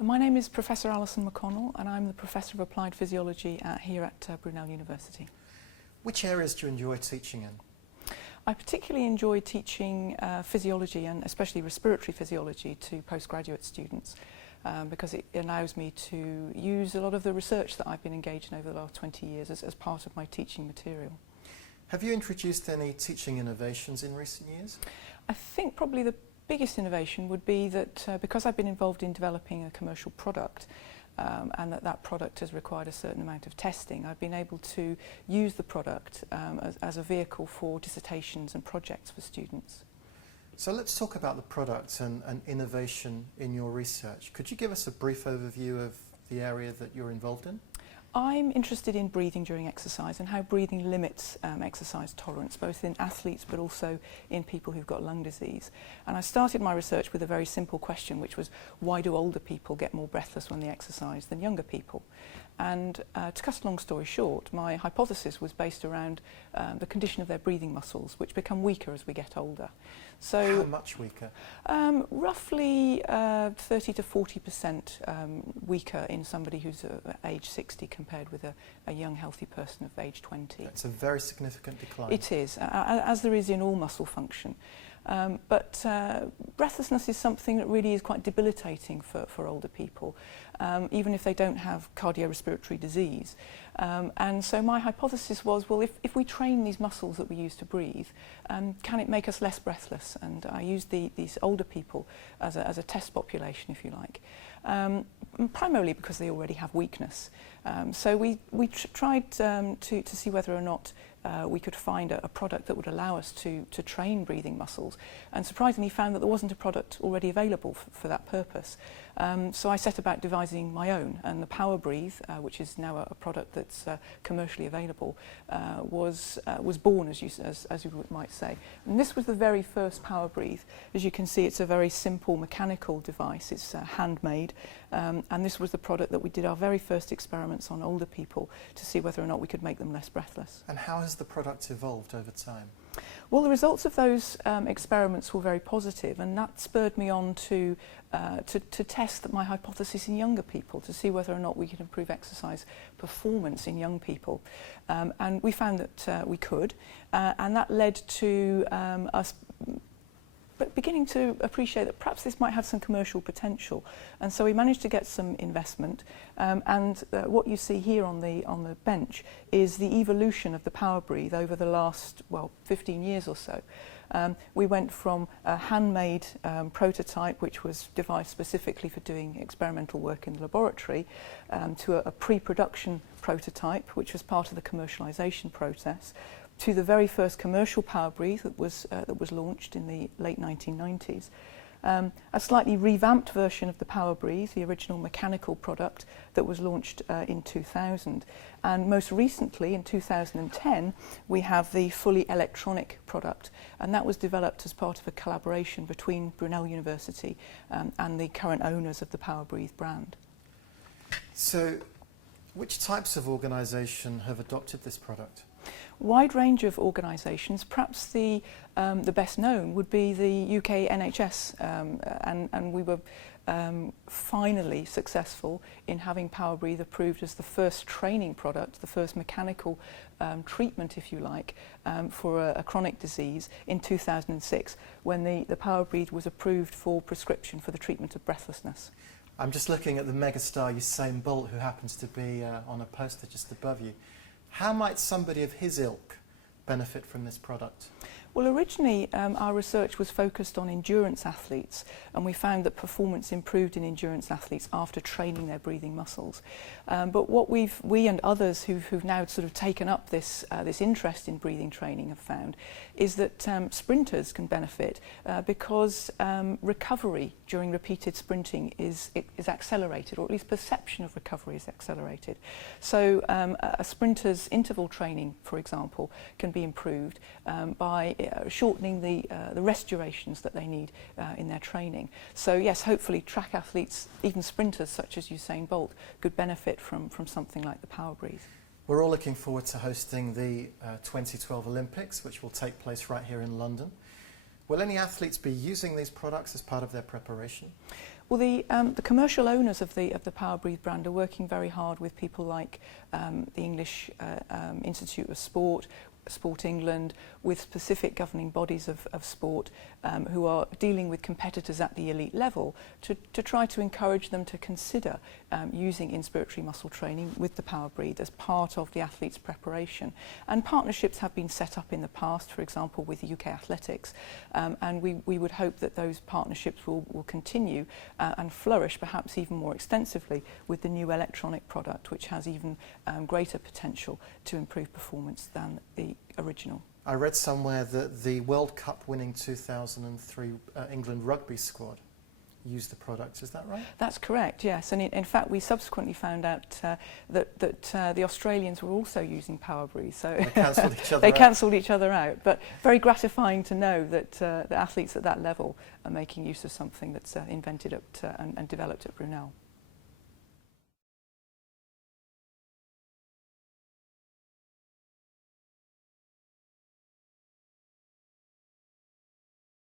My name is Professor Alison McConnell and I'm the Professor of Applied Physiology here at Brunel University. Which areas do you enjoy teaching in? I particularly enjoy teaching physiology and especially respiratory physiology to postgraduate students because it allows me to use a lot of the research that I've been engaged in over the last 20 years as part of my teaching material. Have you introduced any teaching innovations in recent years? I think probably the biggest innovation would be that because I've been involved in developing a commercial product and that product has required a certain amount of testing, I've been able to use the product as a vehicle for dissertations and projects for students. So let's talk about the product and innovation in your research. Could you give us a brief overview of the area that you're involved in? I'm interested in breathing during exercise and how breathing limits exercise tolerance, both in athletes but also in people who've got lung disease. And I started my research with a very simple question, which was, why do older people get more breathless when they exercise than younger people? And to cut a long story short, my hypothesis was based around the condition of their breathing muscles, which become weaker as we get older. So, how much weaker? Roughly 30 to 40% weaker in somebody who's age 60 compared with a young healthy person of age 20. That's a very significant decline. It is, as there is in all muscle function. But breathlessness is something that really is quite debilitating for older people, even if they don't have cardiorespiratory disease. And so my hypothesis was, well, if we train these muscles that we use to breathe, can it make us less breathless? And I used these older people as a test population, if you like, primarily because they already have weakness. So we tried to see whether or not we could find a product that would allow us to train breathing muscles, and surprisingly found that there wasn't a product already available for that purpose. So I set about devising my own, and the Powerbreathe, which is now a product that's commercially available, was born, as you might say. And this was the very first Powerbreathe. As you can see, it's a very simple mechanical device. It's handmade, and this was the product that we did our very first experiments on older people to see whether or not we could make them less breathless. And how has the product evolved over time? Well, the results of those experiments were very positive, and that spurred me on to test my hypothesis in younger people, to see whether or not we could improve exercise performance in young people. And we found that we could, and that led to us beginning to appreciate that perhaps this might have some commercial potential. And so we managed to get some investment, and what you see here on the bench is the evolution of the Powerbreathe over the last, well, 15 years or so. We went from a handmade prototype, which was devised specifically for doing experimental work in the laboratory, to a pre-production prototype, which was part of the commercialisation process, to the very first commercial Powerbreathe that was launched in the late 1990s. A slightly revamped version of the Powerbreathe, the original mechanical product that was launched in 2000. And most recently, in 2010, we have the fully electronic product, and that was developed as part of a collaboration between Brunel University and the current owners of the Powerbreathe brand. So, which types of organisation have adopted this product? Wide range of organisations. Perhaps the best known would be the UK NHS, and we were finally successful in having Powerbreathe approved as the first training product, the first mechanical treatment, if you like, for a chronic disease in 2006, when the Powerbreathe was approved for prescription for the treatment of breathlessness. I'm just looking at the megastar Usain Bolt, who happens to be on a poster just above you. How might somebody of his ilk benefit from this product? Well, originally our research was focused on endurance athletes, and we found that performance improved in endurance athletes after training their breathing muscles. But what we and others who've now sort of taken up this interest in breathing training have found is that sprinters can benefit because recovery during repeated sprinting is accelerated, or at least perception of recovery is accelerated. So a sprinter's interval training, for example, can be improved by shortening the rest durations that they need in their training. So yes, hopefully track athletes, even sprinters such as Usain Bolt, could benefit from something like the Powerbreathe. We're all looking forward to hosting the 2012 Olympics, which will take place right here in London. Will any athletes be using these products as part of their preparation? Well, the commercial owners of the Powerbreathe brand are working very hard with people like the English Institute of Sport, Sport England, with specific governing bodies of sport who are dealing with competitors at the elite level to try to encourage them to consider using inspiratory muscle training with the Powerbreathe as part of the athlete's preparation. And partnerships have been set up in the past, for example, with UK Athletics, and we would hope that those partnerships will continue and flourish perhaps even more extensively with the new electronic product, which has even greater potential to improve performance than the original. I read somewhere that the World Cup winning 2003 England rugby squad used the product. Is that right? That's correct, yes. And in fact, we subsequently found out that the Australians were also using Powerbreathe. So they cancelled each other they out. cancelled each other out. But very gratifying to know that the athletes at that level are making use of something that's invented and developed at Brunel.